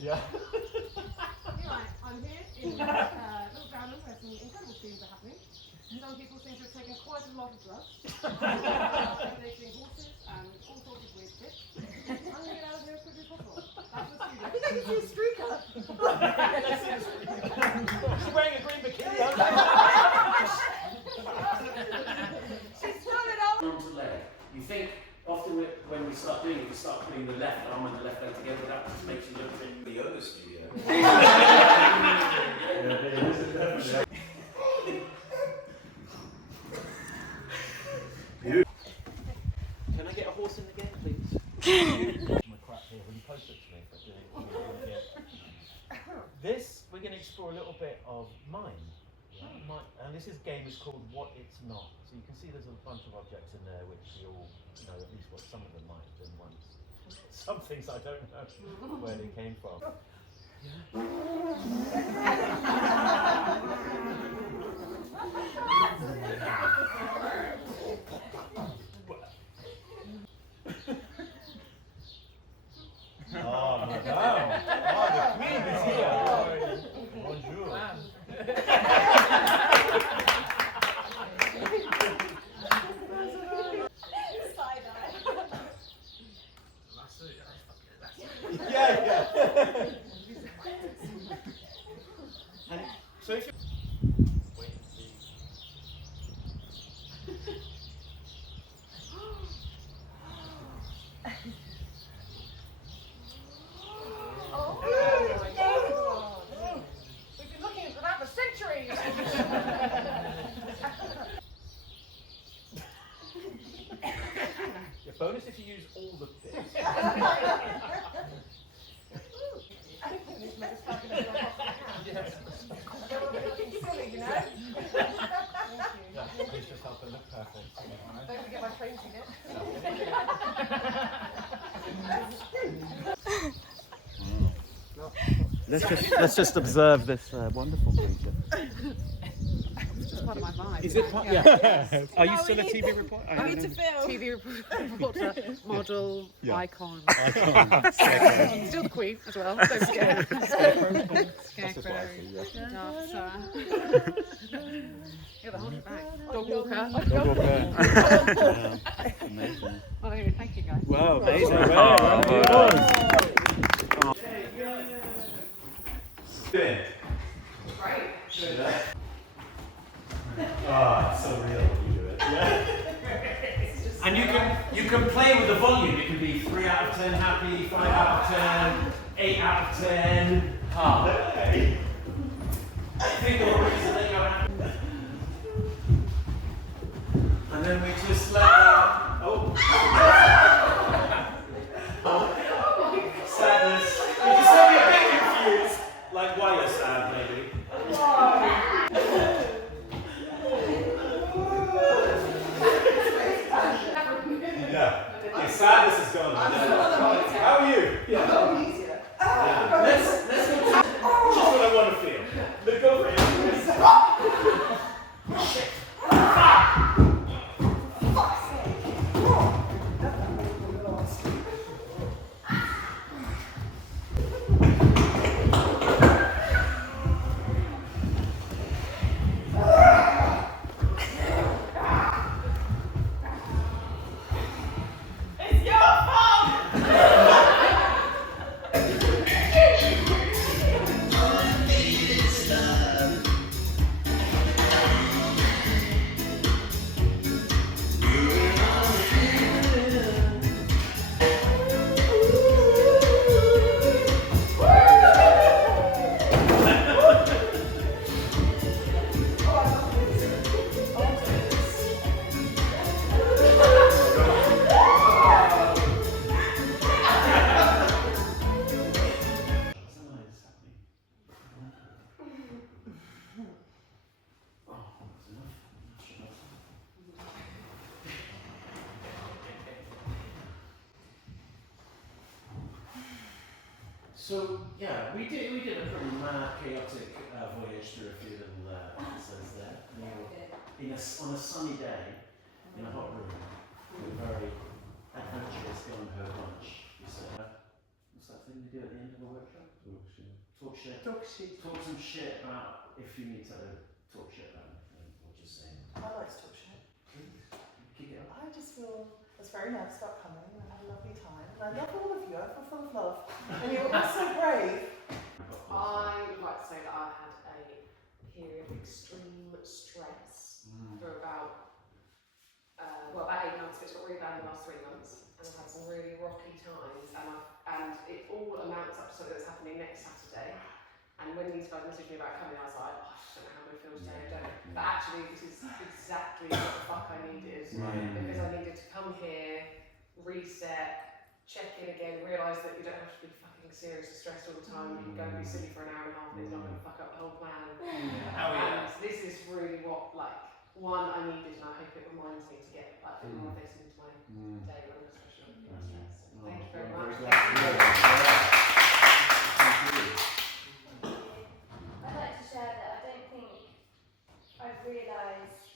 Yeah. Right, I'm here in Little Downham where some incredible things are happening. Some people seem to have taken quite a lot of drugs. Manipulating horses and all sorts of weird shit. I'm going to get out of here as quickly as possible. Back to the studio. I think I can see a streaker. She's wearing a green bikini. She's done it all. Arm to leg. You think often when we start doing it, we start putting the left arm and the left leg together. That just makes you look a bit the yoga studio. Can I get a horse in the game, please? My crap here. Will you post it to me? This, we're going to explore a little bit of mind. And this game is called What It's Not. So you can see there's a bunch of objects in there which you all know at least what some of them might have been once. Some things I don't know where they came from. Oh, madame! Oh, the queen is here! Bonjour! Yeah. And so if you wait and see. We've been looking for that for centuries. Your bonus if you use all the bits. Looking silly, you know? Thank you. Please just help her look perfect. Don't forget my train ticket. Let's just observe this wonderful creature. It's just part of my vibe. Is it part? Yeah. Are you still a TV reporter? I need to film. TV reporter, model, icon. Still the queen as well. Don't forget. Scarecrow. Dancer. You're the whole back. Dog walker. Amazing. Well, anyway, thank you guys. Wow, amazing. Good. Right. Good. Ah, it's so real when you do it. Yeah. And you can play with the volume. It can be 3 out of 10 happy, 5 out of 10, 8 out of 10. Hey. Think of the reason they go happy. And then we just let that. Oh. Sadness. You just let me a bit confused. Like why you're sad, maybe. Yeah, sadness is gone. How are you? Yeah. Let's go. Just what I want to feel. Look over it. So yeah, we did a pretty mad, chaotic voyage through a few little episodes there. On a sunny day, in a hot room, we were very adventurous, going to her lunch. You said, what's that thing we do at the end of a workshop? We talk shit. Talk shit. Talk some shit about if you need to talk shit about anything, or just saying. I like to talk shit. Please, kick it up. I just feel I was very nervous about coming and I had a lovely time. And I love all of you, I feel full of love. And you're all so brave. I would like to say that I had a period of extreme stress for about 8 months, which got really bad in the last 3 months, and I've had some really rocky times, and it all amounts up to something that's happening next Saturday. And when these guys messaged me about coming, I was like, oh, I just don't know how I'm going to feel today, I don't know. But actually, this is exactly what the fuck I needed, because I needed to come here, reset, check in again, realise that you don't have to be fucking serious or stressed all the time. You can go and be silly for an hour and a half, and it's not going to fuck up the whole plan. And this is really what, like, one I needed, and I hope it reminds me to get like a bit more of this into my day when I'm especially under stress. So thank you very much. I'd like to share that I don't think I've realised,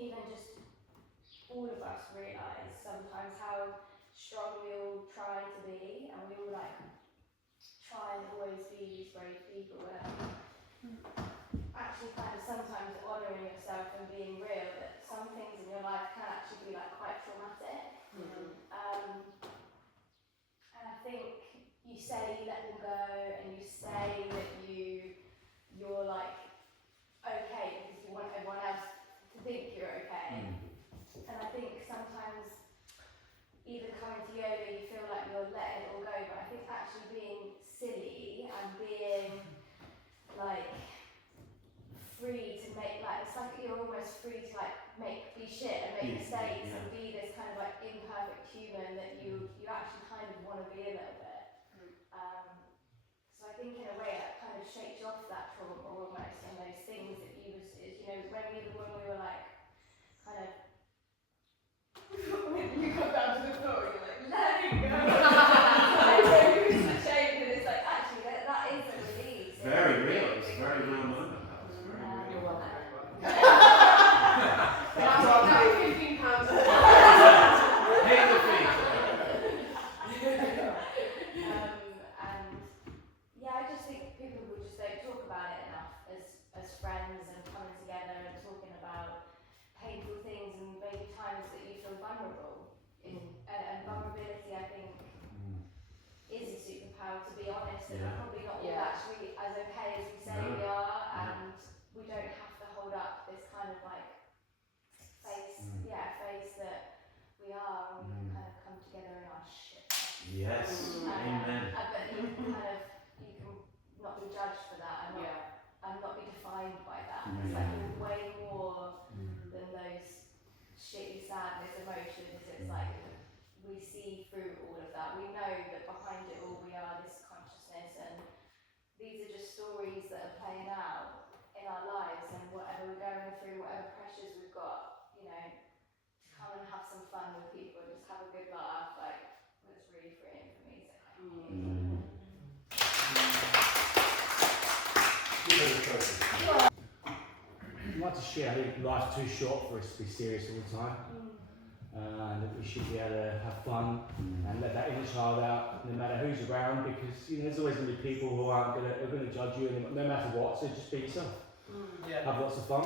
even just all of us realise sometimes how strong we all try to be, and we all like try and always be these brave people. Actually kind of sometimes honouring yourself and being real, that some things in your life can actually be like quite traumatic. And I think you say you let them go and you say that you're like okay because you want everyone else to think you're okay. And I think sometimes even coming to yoga you feel like you're letting it all go, but I think actually being silly and being like free to make, like, it's like you're almost free to like be shit and make mistakes and be this kind of like imperfect human that you actually kind of want to be a little bit. So I think in a way that kind of shakes you off that trauma almost, and those things that you know, when we were like kind of when you got down to the floor you're like letting go. I know you was ashamed, and it's like actually that is a release. Very real. It's a very real moment. You're welcome. That's £15. Pay the fee. And yeah, I just think people would just don't talk about it enough as friends and coming together and talking about painful things and maybe times that you feel vulnerable. And vulnerability, I think, is a superpower, to be honest, and we're probably not all actually as okay as we say we are, and we don't have to hold up this kind of like face that we are, and we can kind of come together in our shit. Yes. Amen. But you can not be judged for that and not be defined by that. It's like you're way more than those shitty sadness emotions. It's like we see through all of that. We know that behind it all we are this consciousness, and these are just stories that are playing out in our lives, and whatever we're going through, whatever pressures we've got, you know, to come and have some fun with people, just have a good laugh, like, was really freeing for me. I'd like to share, I think life's too short for us to be serious all the time. And that we should be able to have fun and let that inner child out no matter who's around, because there's always going to be people who are going to judge you no matter what, so just be yourself. Have lots of fun.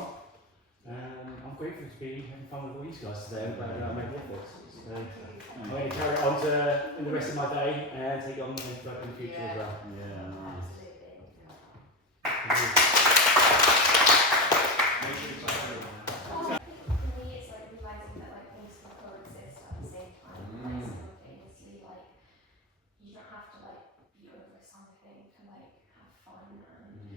I'm grateful to be having fun with all these guys today. I'm glad I made it. So I'm going to carry it on in the rest of my day and take it on in the future as well. For me, it's like realizing that like things can coexist at the same time, like simultaneously. Like you don't have to like be over something to like have fun and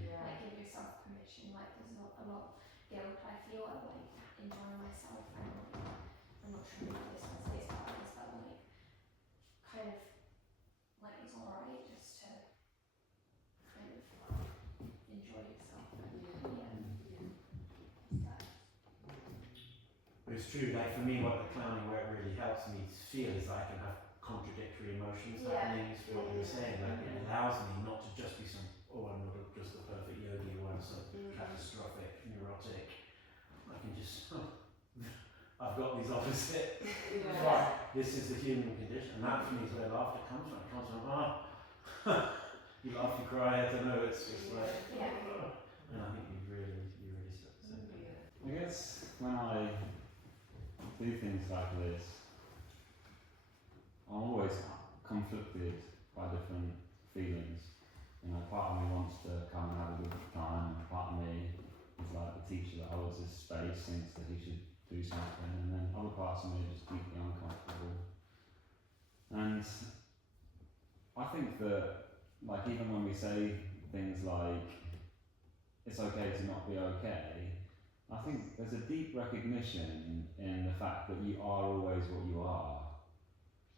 like give yourself permission. Like there's not a lot of guilt I feel. I like enjoying myself, and I'm not sure if this one stays about this, but like kind of like it's alright just to kind of enjoy yourself and It's true, like for me, what the clowning, where it really helps me to feel is I can have contradictory emotions happening, is what you were saying, like it allows me not to just be I'm not just the perfect yogi or I'm so catastrophic, neurotic. I can just, I've got these opposite, this is the human condition, and that for me is where laughter comes from. It comes from, you laugh, you cry, I don't know, it's just like, Yeah. and I think you really struck the same. I guess when I do things like this, I'm always conflicted by different feelings. You know, part of me wants to come and have a good time, and part of me is like the teacher that holds this space, thinks that he should do something, and then other parts of me are just deeply uncomfortable. And I think that, like, even when we say things like, it's okay to not be okay, I think there's a deep recognition in the fact that you are always what you are.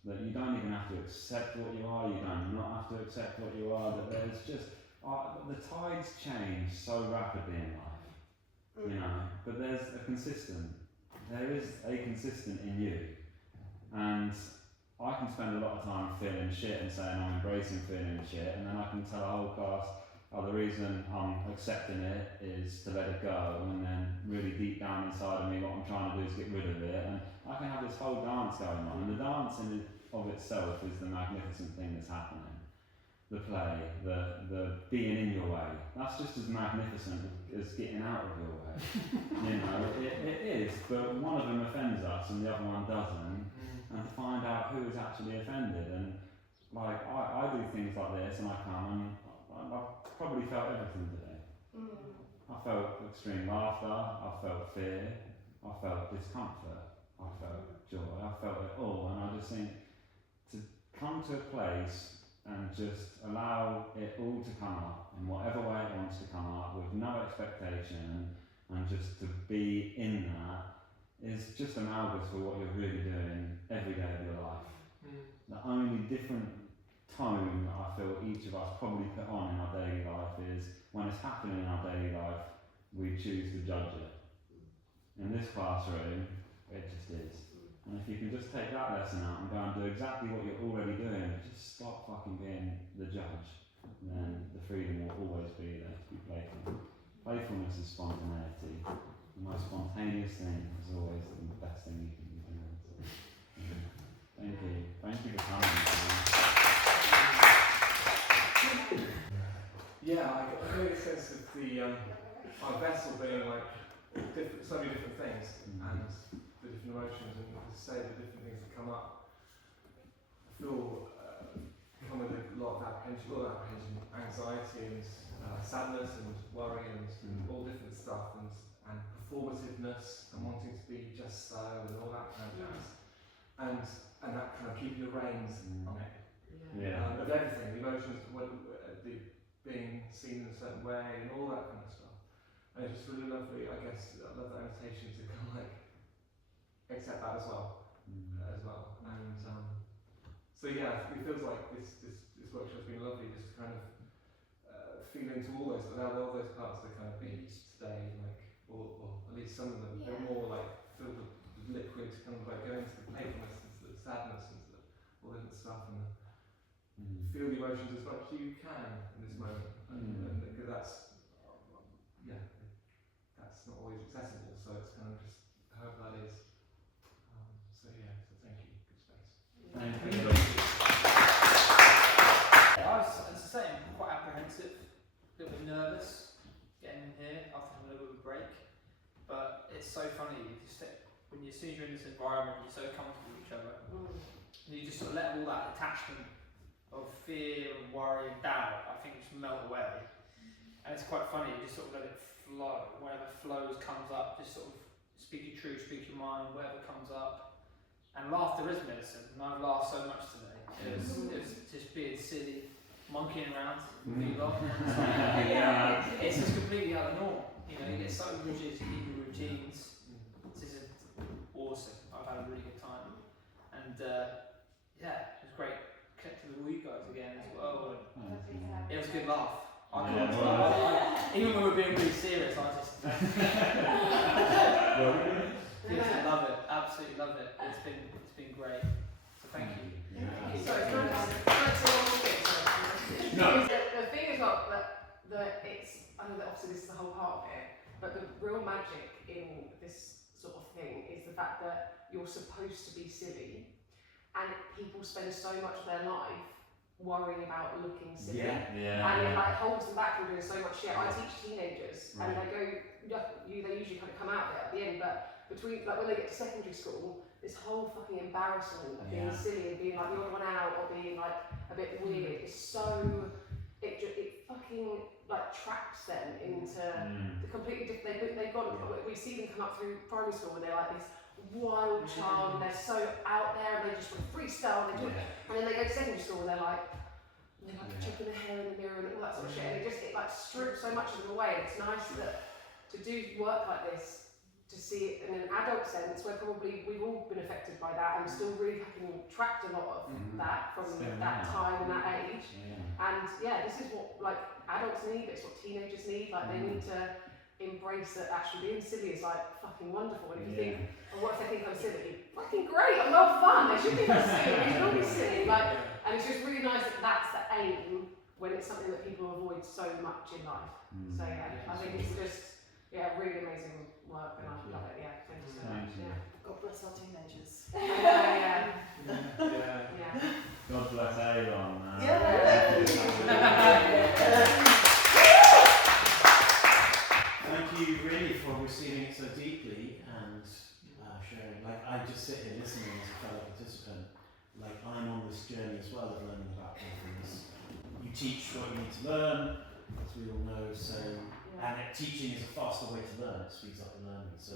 That you don't even have to accept what you are, you don't not have to accept what you are, that there's just, the tides change so rapidly in life, you know, but there is a consistent in you. And I can spend a lot of time feeling shit and saying I'm embracing feeling shit, and then I can tell a whole class, the reason I'm accepting it is to let it go, and then really deep down inside of me what I'm trying to do is get rid of it, and I can have this whole dance going on, and the dance in of itself is the magnificent thing that's happening. The play, the being in your way, that's just as magnificent as getting out of your way. You know, it is, but one of them offends us and the other one doesn't, and to find out who is actually offended, and like I do things like this and I come and I've probably felt everything today. I felt extreme laughter, I felt fear, I felt discomfort, I felt joy, I felt it all, and I just think to come to a place and just allow it all to come up in whatever way it wants to come up with no expectation, and just to be in that is just analogous for what you're really doing every day of your life. The only different tone that I feel each of us probably put on in our daily life is when it's happening in our daily life, we choose to judge it. In this classroom, it just is. And if you can just take that lesson out and go and do exactly what you're already doing, just stop fucking being the judge, then the freedom will always be there to be playful. Playfulness is spontaneity. The most spontaneous thing is always the best thing you can be doing. So, thank you. Thank you for coming. Yeah, I get a sense of our vessel being like so many different things, and the different emotions, and as I say, the different things that come up. I feel come with a lot of apprehension, anxiety, and sadness, and worry, and all different stuff, and performativeness, and wanting to be just so, and all that kind of jazz, and that kind of keeping the reins on it. Of everything, the emotions, the being seen in a certain way, and all that kind of stuff. And it's just really lovely, I guess, I love that invitation to kind of like accept that as well. And so yeah, it feels like this workshop's been lovely, just kind of feeling to all those parts that kind of be today, like, or at least some of them, they're more like filled with liquid, kind of like going to the playfulness, into the sadness, into all the different stuff, and feel the emotions as much as you can in this moment, and because that's not always accessible, so it's kind of just however that is. So thank you, good space. Thank you. It's the same, quite apprehensive, a little bit nervous getting in here after having a little bit of a break, but it's so funny, as soon as you're in this environment, you're so comfortable with each other, and you just sort of let all that attachment of fear and worry and doubt, I think, just melt away. And it's quite funny, you just sort of let it flow. Whatever flows comes up, just sort of speak your truth, speak your mind, whatever comes up. And laughter is medicine, and I've laughed so much today. It was just being silly, monkeying around with you lot. It's just completely out of the norm. You know, you get so rigid, you keep your routines. This is awesome. I've had a really good time. And it was great. Connecting with you guys again as well. It was a good laugh. Even when we're being really serious, I just love it. Absolutely love it. It's been great. So thank you. The thing is not that it's, I know that obviously this is the whole part of it, but the real magic in this sort of thing is the fact that you're supposed to be silly, and people spend so much of their life worrying about looking silly. Yeah. And it like holds them back from doing so much shit. I teach teenagers, and they usually kind of come out there at the end, but between like when they get to secondary school, this whole fucking embarrassment of being silly and being like the odd one out or being like a bit weird is so it fucking like traps them into the completely different. They've got we see them come up through primary school and they're like this wild child, and they're so out there and they just want to freestyle and they do it, and then they go to secondary school and they're like checking their hair in the mirror and all that sort of shit, and it like strips so much of them away. It's nice that to do work like this, to see it in an adult sense where probably we've all been affected by that and still really having tracked a lot of that from that time and that age. And this is what like adults need, it's what teenagers need. Like they need to embrace that actually being silly is like fucking wonderful. And if you think, oh, what if they think I'm silly? Fucking great, I'm well fun. They should be silly, they should all be silly. Like, and it's just really nice that that's the aim when it's something that people avoid so much in life. So I think it's just really amazing work, and I love it. Thank you so much. God bless our teenagers. God bless Ailon. Thank you really for receiving it so deeply and sharing. Like I just sit here listening as a fellow participant. Like I'm on this journey as well of learning about playfulness. You teach what you need to learn, as we all know. So and teaching is a faster way to learn. It speeds up the learning. So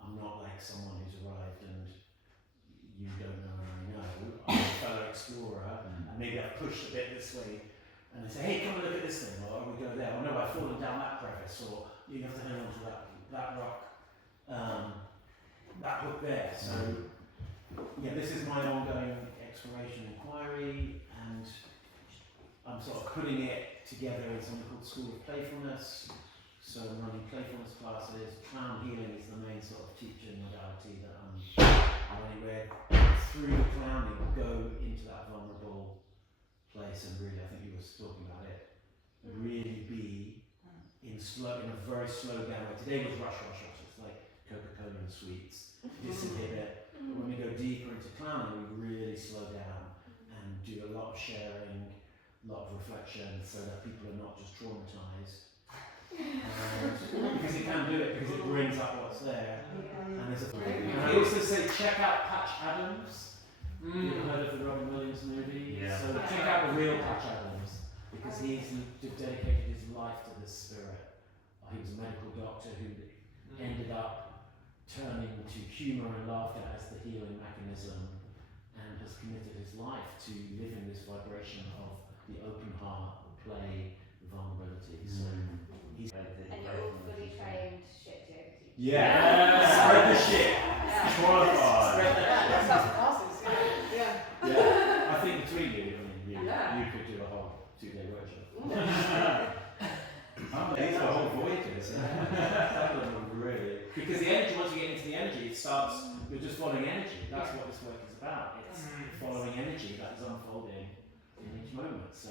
I'm not like someone who's arrived and you don't know and I know. I'm a fellow explorer, and maybe I've pushed a bit this way. And they say, hey, come and look at this thing, or we go there, or no, I've fallen down that crevice, or you have to hang on to that rock, that hook there. So, this is my ongoing exploration inquiry, and I'm sort of putting it together in something called School of Playfulness. So I'm running playfulness classes. Clown healing is the main sort of teaching modality that I'm running, where through the clowning we'll go into that vulnerable place and really, I think you were talking about it, really be in a very slow down way. Today was rush. It's like Coca-Cola and sweets. Disinhibit. But when we go deeper into clowning, we really slow down and do a lot of sharing, a lot of reflection, so that people are not just traumatized. Because it can do it, because it brings up what's there. And there's and I also say check out Patch Adams. You've heard of the Robin Williams movie? So check out the real Patch Adams, because he's dedicated his life to this spirit. He was a medical doctor who ended up turning to humour and laughter as the healing mechanism, and has committed his life to living this vibration of the open heart, the play, the vulnerability. So he's And you're all fully trained shit yoga teachers. spread the shit. Qualified. Spread that shit. That's our classes. I think between you, you could do a whole 2-day workshop. These are whole voyages. Really. Because the energy, once you get into the energy, it starts, you're just following energy. That's what this work is about. It's following energy that is unfolding in each moment. So